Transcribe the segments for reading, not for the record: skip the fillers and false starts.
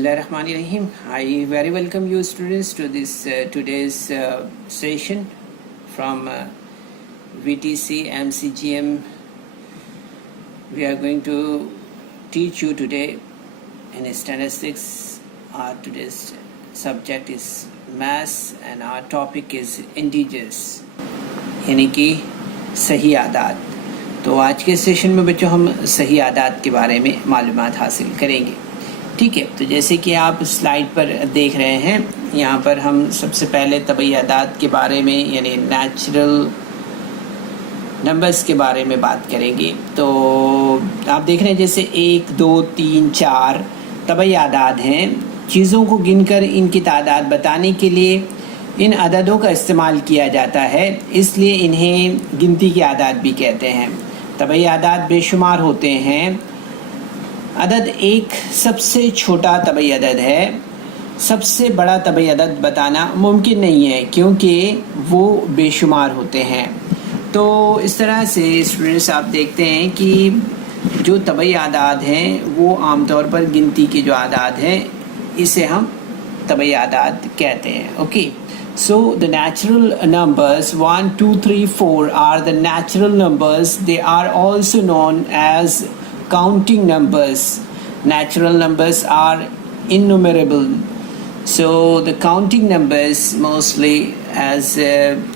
Bismillahirrahmanirrahim. I very welcome you students to this today's session from VTC MCGM. We are going to teach you today in Standard 6th. Our today's subject is maths and our topic is integers यानी कि सही आदाद। तो आज के सेशन में बच्चों हम सही आदाद के बारे में मालूमात हासिल करेंगे। ठीक है, तो जैसे कि आप स्लाइड पर देख रहे हैं, यहाँ पर हम सबसे पहले तबई आदाद के बारे में यानी नेचुरल नंबर्स के बारे में बात करेंगे। तो आप देख रहे हैं जैसे 1, 2, 3, 4 तबई आदाद हैं। चीज़ों को गिनकर इनकी तादाद बताने के लिए इन अददों का इस्तेमाल किया जाता है, इसलिए इन्हें गिनती के आदाद भी कहते हैं। तबई आदाद बेशुमार होते हैं। अदद एक सबसे छोटा तबई अदद है। सबसे बड़ा तबई अदद बताना मुमकिन नहीं है क्योंकि वो बेशुमार होते हैं। तो इस तरह से स्टूडेंट्स आप देखते हैं कि जो तबई आदाद हैं वो आमतौर पर गिनती के जो आदाद हैं इसे हम तबई आदाद कहते हैं। Okay, so the natural numbers 1, 2, 3, 4 are the natural numbers. They are also known as counting numbers. Natural numbers are innumerable. So the counting numbers mostly, as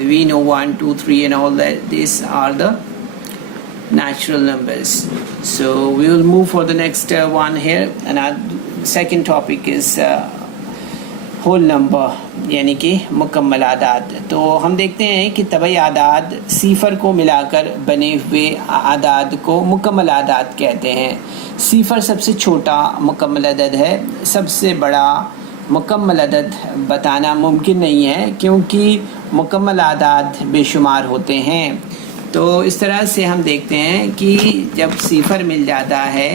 we know, 1, 2, 3 and all that, these are the natural numbers. So we will move for the next one here, and our second topic is whole number यानी कि मुकम्मल आदाद। तो हम देखते हैं कि तबई आदाद सिफर को मिलाकर बने हुए आदाद को मुकम्मल आदाद कहते हैं। सिफर सबसे छोटा मुकम्मल अदद है। सबसे बड़ा मुकम्मल अदद बताना मुमकिन नहीं है क्योंकि मुकम्मल आदाद बेशुमार होते हैं। तो इस तरह से हम देखते हैं कि जब सिफर मिल जाता है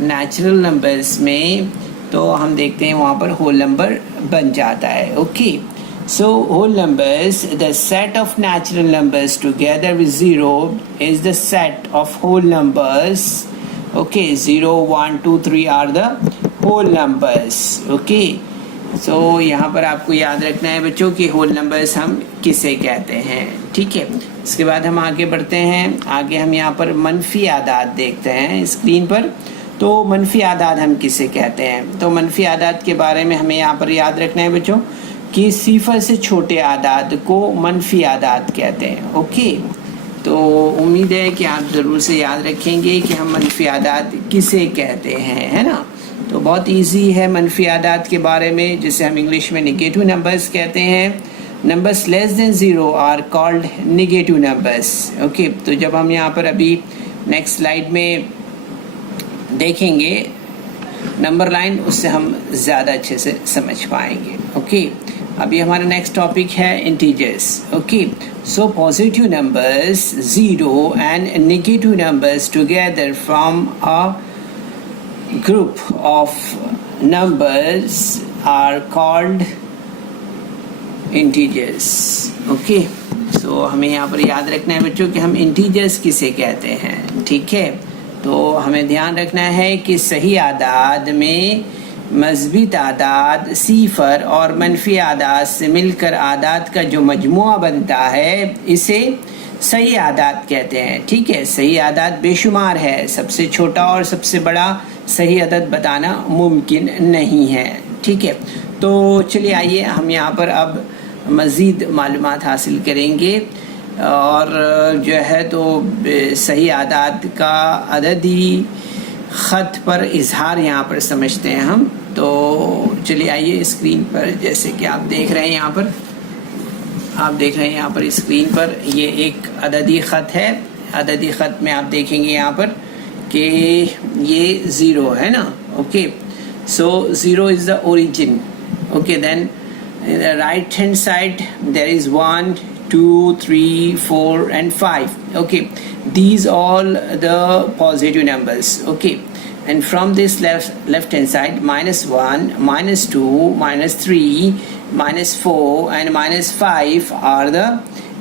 नेचुरल नंबर्स में तो हम देखते हैं वहाँ पर होल नंबर बन जाता है। Okay, so whole numbers, the set of natural numbers together with 0 is the set of whole numbers. Okay, 0, 1, 2, 3 are the whole numbers. Okay, so यहाँ पर आपको याद रखना है बच्चों कि होल नंबर्स हम किसे कहते हैं। ठीक है, इसके बाद हम आगे बढ़ते हैं। आगे हम यहाँ पर मनफी आदाद देखते हैं स्क्रीन पर। तो मनफी आदाद हम किसे कहते हैं? तो मनफी आदाद के बारे में हमें यहाँ पर याद रखना है बच्चों कि सिफर से छोटे आदाद को मनफी आदाद कहते हैं। ओके, तो उम्मीद है कि आप ज़रूर से याद रखेंगे कि हम मनफी आदाद किसे कहते हैं, है ना। तो बहुत इजी है मनफी आदाद के बारे में, जिसे हम इंग्लिश में निगेटिव नंबर्स कहते हैं। Numbers less than 0 are called negative numbers. Okay, तो जब हम यहाँ पर अभी नेक्स्ट स्लाइड में देखेंगे नंबर लाइन, उससे हम ज़्यादा अच्छे से समझ पाएंगे। ओके, अभी हमारा नेक्स्ट टॉपिक है integers. Okay, so positive numbers 0 and negative numbers together from a group of numbers are called integers. Okay, so हमें यहाँ पर याद रखना है बच्चों कि हम इंटीजर्स किसे कहते हैं। ठीक है, तो हमें ध्यान रखना है कि सही आदाद में मज़बी तादाद सिफर और मनफी आदाद से मिलकर आदाद का जो मजमुआ बनता है इसे सही आदाद कहते हैं। ठीक है, सही आदाद बेशुमार है। सबसे छोटा और सबसे बड़ा सही अदद बताना मुमकिन नहीं है। ठीक है, तो चलिए आइए हम यहाँ पर अब मज़ीद मालूमात हासिल करेंगे और जो है तो सही आदाद का अददी ख़त पर इजहार यहाँ पर समझते हैं हम। तो चलिए आइए स्क्रीन पर, जैसे कि आप देख रहे हैं यहाँ पर, आप देख रहे हैं यहाँ पर स्क्रीन पर ये एक अददी ख़त है। अददी ख़त में आप देखेंगे यहाँ पर कि ये 0 है ना। Okay, so 0 is the origin. Okay, then right hand side there is 1, 2, 3, 4 and 5. Okay, these all the positive numbers. Okay, and from this left hand side, -1, -2, -3, -4 and -5 are the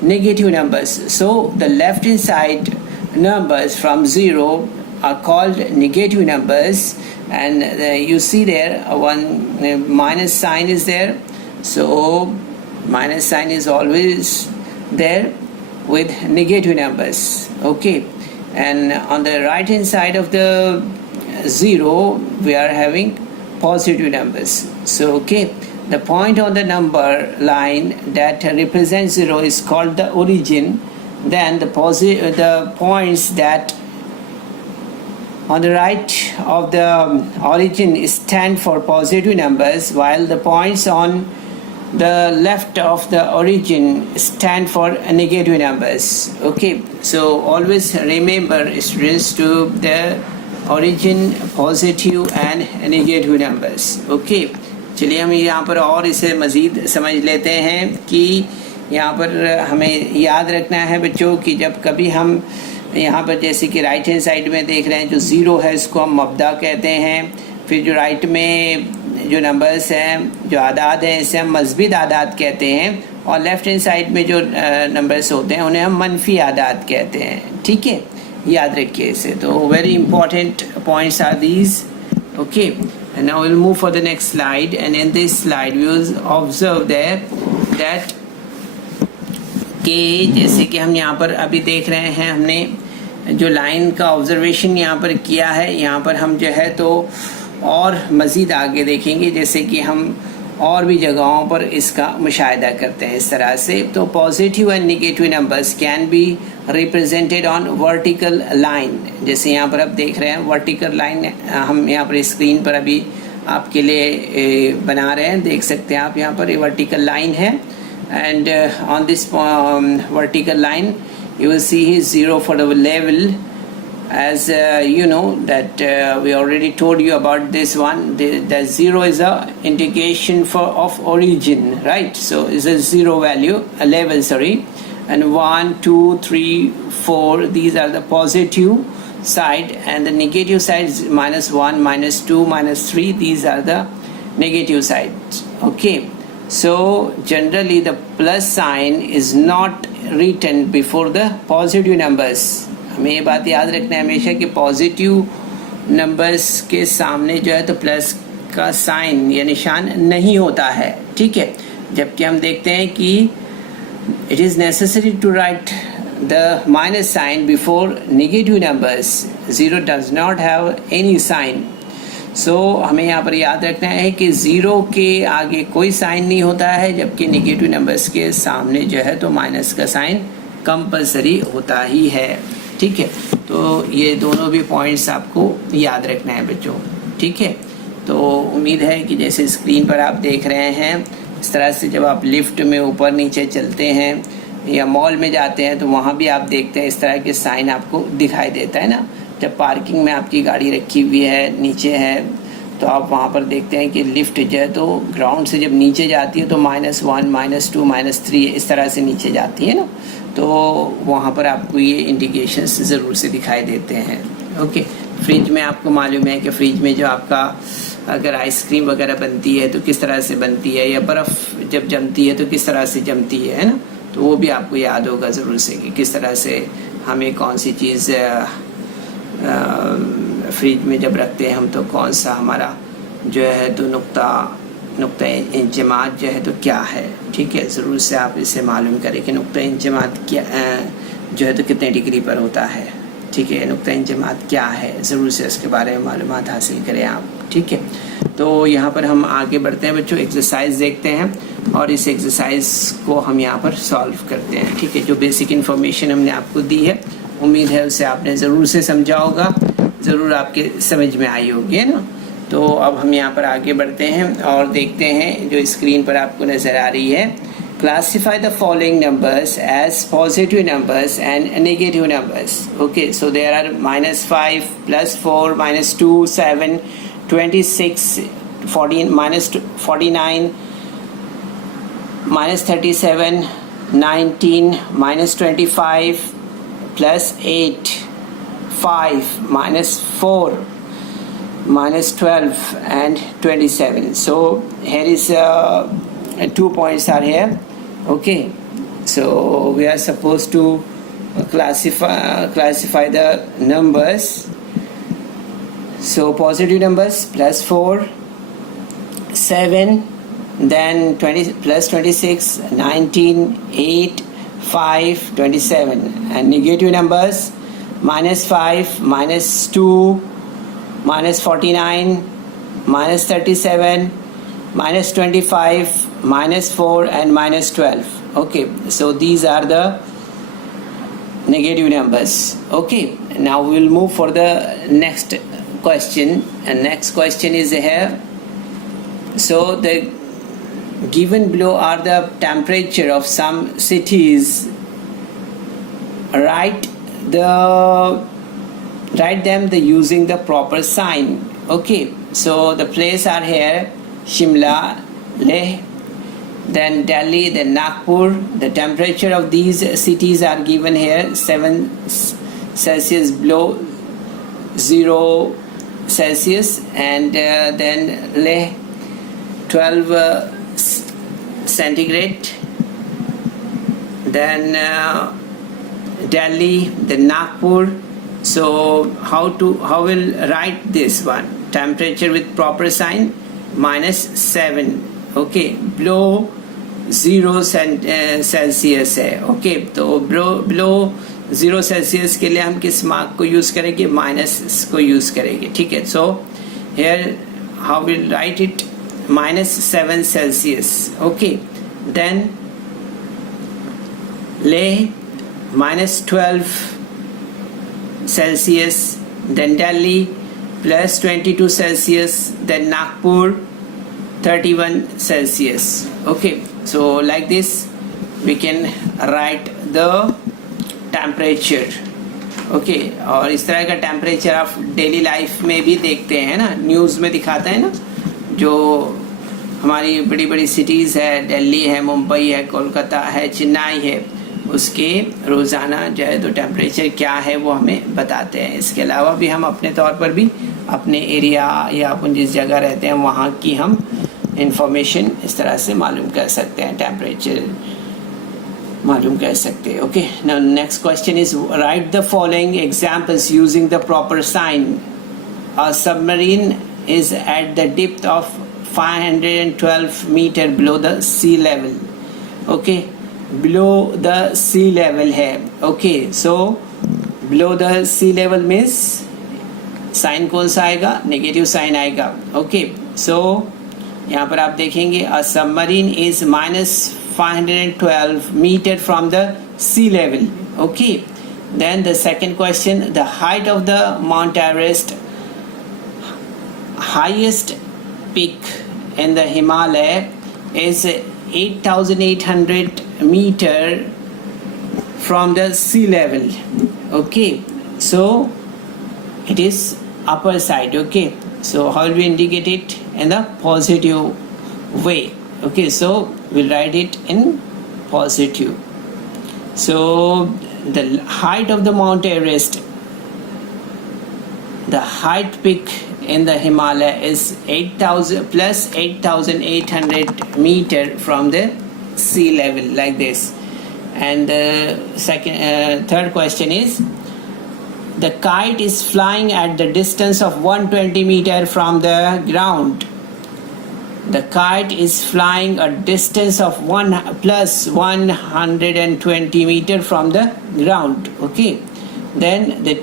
negative numbers. So the left hand side numbers from 0 are called negative numbers, and you see there one minus sign is there. So minus sign is always there with negative numbers. Okay, and on the right hand side of the 0 we are having positive numbers. So okay, the point on the number line that represents 0 is called the origin. Then the points that on the right of the origin stand for positive numbers, while the points on the left of the origin stand for negative numbers. Okay, so always remember students to the origin positive and negative numbers. Okay, चलिए हम यहाँ पर और इसे मज़ीद समझ लेते हैं कि यहाँ पर हमें याद रखना है बच्चों कि जब कभी हम यहाँ पर जैसे कि राइट हैंड साइड में देख रहे हैं जो 0 है इसको हम मब्दा कहते हैं, फिर जो राइट में जो नंबर्स हैं जो आदाद हैं इसे हम मज़बीत आदाद कहते हैं, और लेफ्ट हैंड साइड में जो नंबर्स होते हैं उन्हें हम मनफी आदाद कहते हैं. ठीक है, याद रखिए इसे. तो very important points are these. Okay, and now we'll move for the next slide, and in this slide we will observe there that कि जैसे कि हम यहाँ पर अभी देख रहे हैं हमने जो लाइन का ऑब्जर्वेशन यहाँ पर किया है, यहाँ पर हम जो है तो और मज़ीद आगे देखेंगे जैसे कि हम और भी जगहों पर इसका मुशाहिदा करते हैं इस तरह से. तो positive and negative numbers can be represented on vertical line. जैसे यहाँ पर आप देख रहे हैं वर्टिकल लाइन हम यहाँ पर स्क्रीन पर अभी आपके लिए बना रहे हैं, देख सकते हैं आप यहाँ पर ये वर्टिकल लाइन है. And on this vertical line you will see his 0 for the level, as you know that we already told you about this one. The 0 is a indication of origin, right? So it's a 0 value, a level, sorry. And 1, 2, 3, 4, these are the positive side, and the negative side is -1, -2, -3, these are the negative sides. Okay, so generally the plus sign is not written before the positive numbers. हमें ये बात याद रखना है हमेशा कि positive numbers के सामने जो है तो प्लस का साइन या निशान नहीं होता है. ठीक है, जबकि हम देखते हैं कि it is necessary to write the minus sign before negative numbers. 0 does not have any sign. So हमें यहाँ पर याद रखना है कि 0 के आगे कोई साइन नहीं होता है, जबकि नेगेटिव नंबर्स के सामने जो है तो माइनस का साइन कंपलसरी होता ही है. ठीक है, तो ये दोनों भी पॉइंट्स आपको याद रखना है बच्चों. ठीक है, तो उम्मीद है कि जैसे स्क्रीन पर आप देख रहे हैं इस तरह से जब आप लिफ्ट में ऊपर नीचे चलते हैं या मॉल में जाते हैं तो वहाँ भी आप देखते हैं इस तरह के साइन आपको दिखाई देता है ना. जब पार्किंग में आपकी गाड़ी रखी हुई है नीचे है तो आप वहाँ पर देखते हैं कि लिफ्ट जो है तो ग्राउंड से जब नीचे जाती है तो -1, -2, -3 इस तरह से नीचे जाती है ना. तो वहाँ पर आपको ये इंडिकेशंस ज़रूर से दिखाई देते हैं. ओके, फ्रिज में आपको मालूम है कि फ्रिज में जो आपका अगर आइसक्रीम वगैरह बनती है तो किस तरह से बनती है, या बर्फ़ जब जमती है तो किस तरह से जमती है ना. तो वो भी आपको याद होगा ज़रूर से कि किस तरह से हमें कौन सी चीज़ फ्रिज में जब रखते हैं हम तो कौन सा हमारा जो है तो नुक्ता इंजमात जो है तो क्या है. ठीक है, ज़रूर से आप इसे मालूम करें कि नुक्ता इंजमात क्या जो है तो कितने डिग्री पर होता है. ठीक है, नुक्ता इंजमात क्या है, ज़रूर से इसके बारे में मालूमात हासिल करें आप. ठीक है, तो यहाँ पर हम आगे बढ़ते हैं बच्चों, एक्सरसाइज देखते हैं और इस एक्सरसाइज को हम यहाँ पर सॉल्व करते हैं. ठीक है, जो बेसिक इन्फॉर्मेशन हमने आपको दी है उम्मीद है उसे आपने ज़रूर से समझा होगा, ज़रूर आपके समझ में आई होगी, है ना. तो अब हम यहाँ पर आगे बढ़ते हैं और देखते हैं जो स्क्रीन पर आपको नज़र आ रही है. Classify the following numbers as positive numbers and negative numbers. Okay, so there are -5, +4, -2, 7, 26, 14, -49, -37, 19, -25, +8, 5, -4, -12 and 27. So here is 2 points are here. Okay, so we are supposed to classify the numbers So positive numbers plus 4, 7, then 20 plus 26, 19, 8, 5, 27, and negative numbers minus 5, minus 2, minus 49, minus 37, minus 25, minus 4, and minus 12. Okay, so these are the negative numbers. Okay, now we will move for the next question, and next question is here. So the given below are the temperature of some cities. Write them using the proper sign. Okay, so the place are here: Shimla, Leh, then Delhi, then Nagpur. The temperature of these cities are given here: 7 Celsius below 0 Celsius, and then Leh 12 centigrade, then Delhi, then Nagpur. So how will write this one? Temperature with proper sign -7. Okay, below 0 Celsius है. Okay, तो below 0 Celsius के लिए हम किस मार्क को यूज करेंगे? माइनस को यूज करेंगे. ठीक है. So here how we'll write it? -7 Celsius. Okay, then Leh -12 Celsius, then Delhi +22 Celsius, then Nagpur 31 Celsius. Okay, so like this we can write the temperature. Okay, और इस तरह का टेम्परेचर आप डेली लाइफ में भी देखते हैं ना, न्यूज़ में दिखाता है ना, जो हमारी बड़ी बड़ी सिटीज़ है, दिल्ली है, मुंबई है, कोलकाता है, चेन्नई है, उसके रोज़ाना जो है तो टेम्परेचर क्या है वो हमें बताते हैं. इसके अलावा भी हम अपने तौर पर भी अपने एरिया या अपन जिस जगह रहते हैं वहाँ की हम इंफॉर्मेशन इस तरह से मालूम कर सकते हैं, टेम्परेचर मालूम कर सकते हैं. Okay, now next question is write the following examples using the proper sign. A submarine is at the depth of 512 meter below the sea level. Okay, below the sea level है. Okay, so below the sea level means sign कौन सा आएगा? Negative sign आएगा. Okay, so यहाँ पर आप देखेंगे a submarine is -512 meter from the sea level. Okay, then the second question, the height of the Mount Everest, highest peak in the Himalaya, is 8,800 meter from the sea level. Okay, so it is upper side. Okay, so how will we indicate it? In the positive way. Okay, so we'll write it in positive. So the height of the Mount Everest, the height peak in the Himalaya is 8,000 plus 8,800 meter from the sea level, like this. And the third question is, the kite is flying at the distance of 120 meter from the ground. The kite is flying a distance of 120 meter from the ground. Okay, then the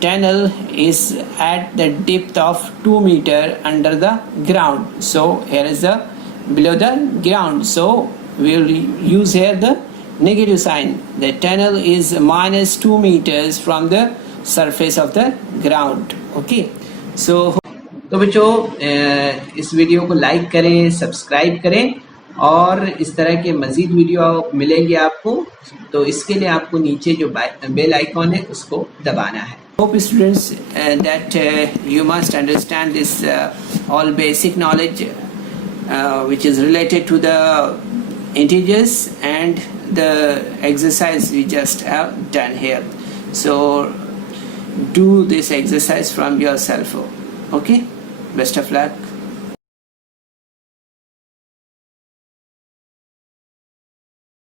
tunnel is at the depth of 2 meter under the ground. So here is the below the ground, so we will use here the negative sign. The tunnel is -2 meters from the surface of the ground. Okay, so तो बच्चों इस वीडियो को लाइक करें, सब्सक्राइब करें, और इस तरह के मज़ीद वीडियो मिलेंगे आपको. तो इसके लिए आपको नीचे जो बेल आइकॉन है उसको दबाना है. Hope students that you must understand this all basic knowledge which is related to the integers and the exercise we just have done here. So do this exercise from yourself. Okay, best of luck.